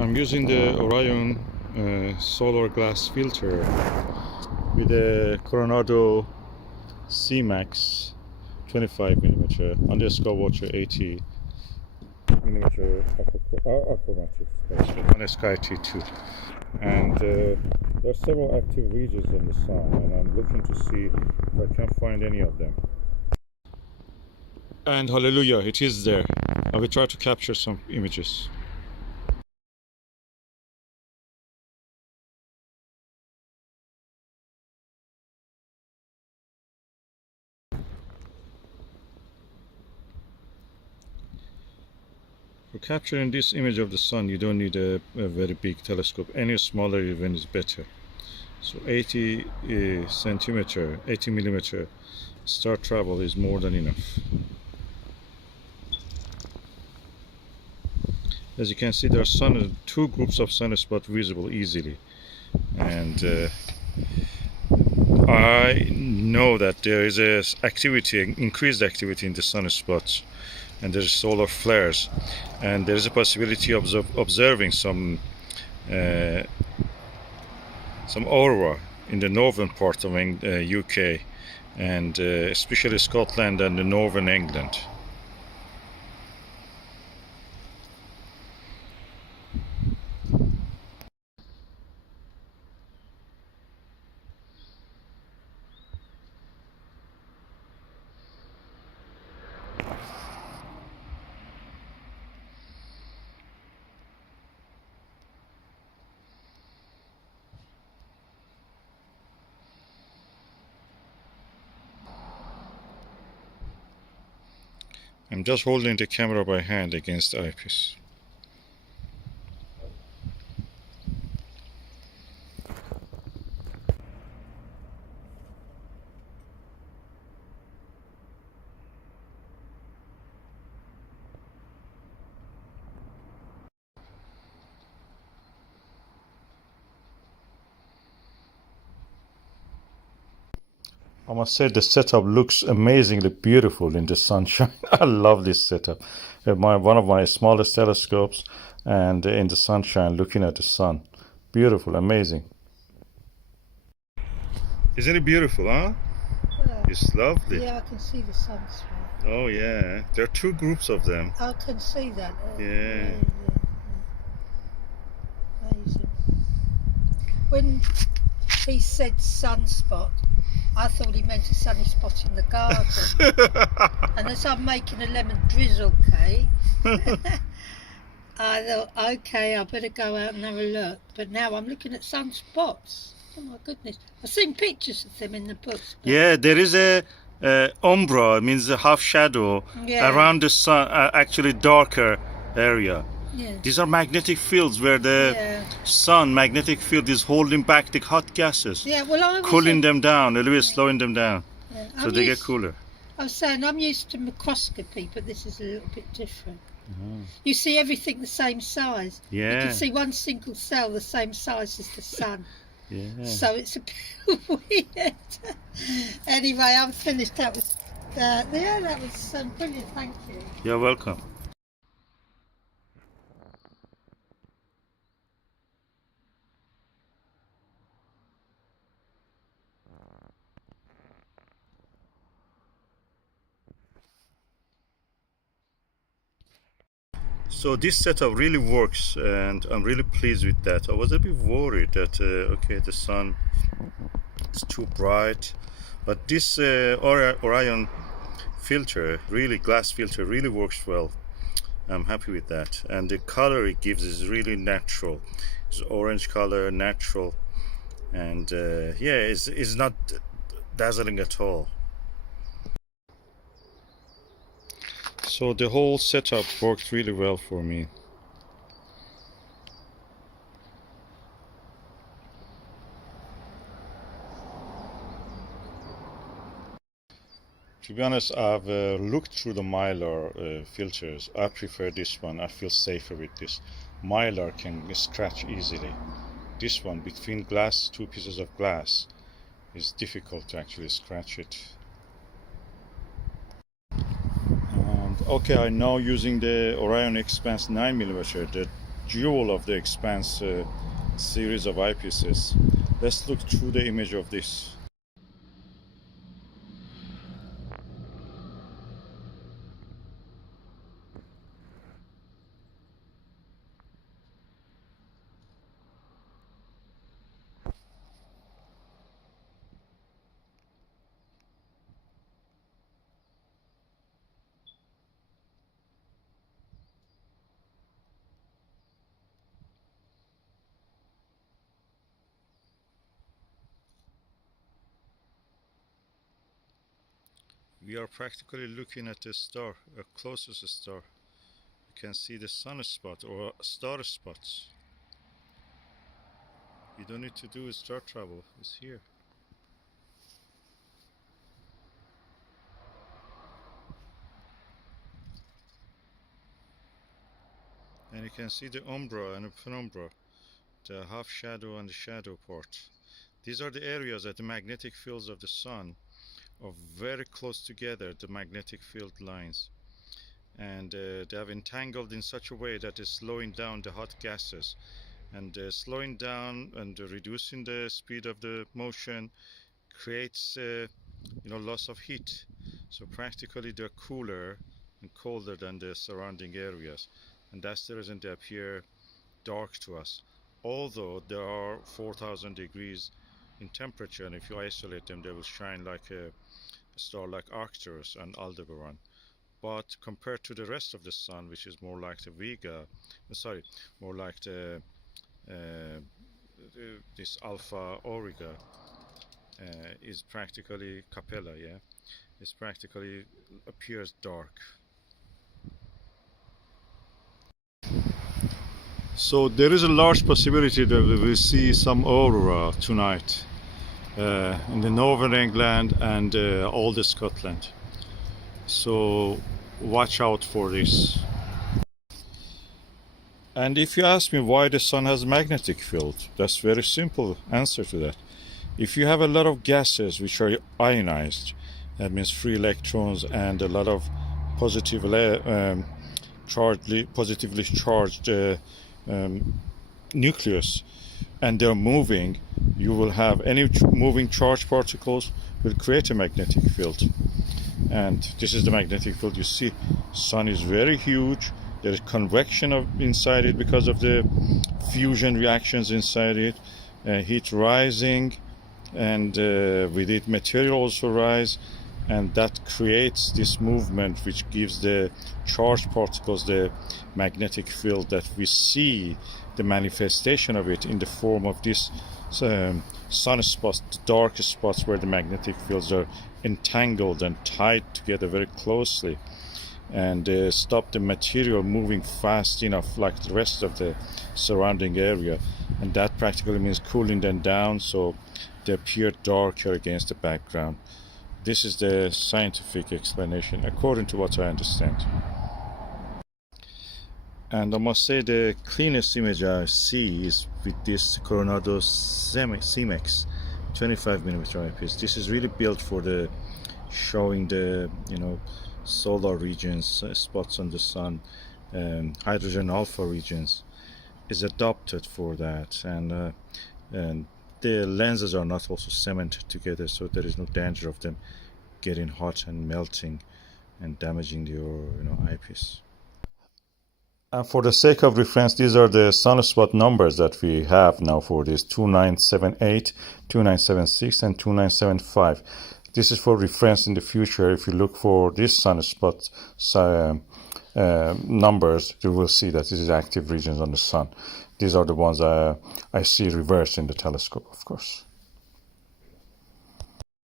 I'm using the Orion solar glass filter with a Coronado Cemex 25mm on the Skywatcher 80mm achromatic on a SkyTee-2, and there are several active regions in the sun, and I'm looking to see if I can find any of them. And hallelujah, it is there. I will try to capture some images. For capturing this image of the sun, you don't need a very big telescope. Any smaller even is better. So 80 centimeter, 80mm Startravel is more than enough. As you can see, there are two groups of sunspots visible easily, and I know that there is increased activity in the sunspots, and there is solar flares, and there is a possibility of observing some aurora in the northern part of UK, and especially Scotland and the northern England. I'm just holding the camera by hand against the eyepiece. I must say the setup looks amazingly beautiful in the sunshine. I love this setup. One of my smallest telescopes, and in the sunshine looking at the sun. Beautiful, amazing. Isn't it beautiful, huh? Yeah. It's lovely. Yeah, I can see the sunspot. Oh yeah, there are two groups of them. I can see that. Yeah. Amazing. When he said sunspot, I thought he meant a sunny spot in the garden. And as I'm making a lemon drizzle cake, I thought, okay, I better go out and have a look. But now I'm looking at sunspots. Oh my goodness. I've seen pictures of them in the books. Yeah, there is a umbra, it means a half shadow, around the sun, actually darker area. Yeah. These are magnetic fields where the sun magnetic field is holding back the hot gases, cooling them down, a little bit slowing them down, so they get cooler. I was saying, I'm used to microscopy, but this is a little bit different. You see everything the same size. Yeah. You can see one single cell the same size as the sun. Yeah. So it's a bit weird. Anyway, I'm finished. That was brilliant. Thank you. You're welcome. So this setup really works, and I'm really pleased with that. I was a bit worried that okay, the sun is too bright, but this Orion filter, glass filter, really works well. I'm happy with that, and the color it gives is really natural. It's orange color, natural, and yeah, it's not dazzling at all. So the whole setup worked really well for me. To be honest, I've looked through the Mylar filters. I prefer this one. I feel safer with this. Mylar can scratch easily. This one, between two pieces of glass, is difficult to actually scratch it. Okay, I'm now using the Orion Expans 9mm, the jewel of the Expans series of eyepieces. Let's look through the image of this. We are practically looking at the star, a closest star. You can see the sunspot or star spots. You don't need to do star travel, it's here. And you can see the umbra and the penumbra, the half shadow and the shadow part. These are the areas that the magnetic fields of the sun are very close together, the magnetic field lines, and they have entangled in such a way that it's slowing down the hot gases, and slowing down and reducing the speed of the motion creates loss of heat. So practically they're cooler and colder than the surrounding areas, and that's the reason they appear dark to us, although there are 4,000 degrees in temperature, and if you isolate them they will shine like a star like Arcturus and Aldebaran. But compared to the rest of the sun, which is more like the more like the this Alpha Auriga, is practically Capella, it's practically appears dark. So there is a large possibility that we will see some aurora tonight in the northern England and all the Scotland. So watch out for this. And if you ask me why the sun has a magnetic field, that's very simple answer to that. If you have a lot of gases which are ionized, that means free electrons and a lot of positively charged nucleus, and they're moving, you will have any moving charged particles will create a magnetic field. And this is the magnetic field. You see, sun is very huge. There is convection inside it because of the fusion reactions inside it, heat rising, and with it material also rise, and that creates this movement which gives the charged particles the magnetic field that we see the manifestation of it in the form of this sunspots, the dark spots where the magnetic fields are entangled and tied together very closely, and stop the material moving fast enough like the rest of the surrounding area, and that practically means cooling them down so they appear darker against the background. This is the scientific explanation according to what I understand. And I must say the cleanest image I see is with this Coronado Cemex 25mm eyepiece. This is really built for the showing the solar regions, spots on the sun, hydrogen alpha regions, is adapted for that, and the lenses are not also cemented together, so there is no danger of them getting hot and melting and damaging your eyepiece. And for the sake of reference, these are the sunspot numbers that we have now for this 2978, 2976 and 2975. This is for reference in the future. If you look for this sunspot numbers, you will see that this is active regions on the sun. These are the ones I see reversed in the telescope, of course.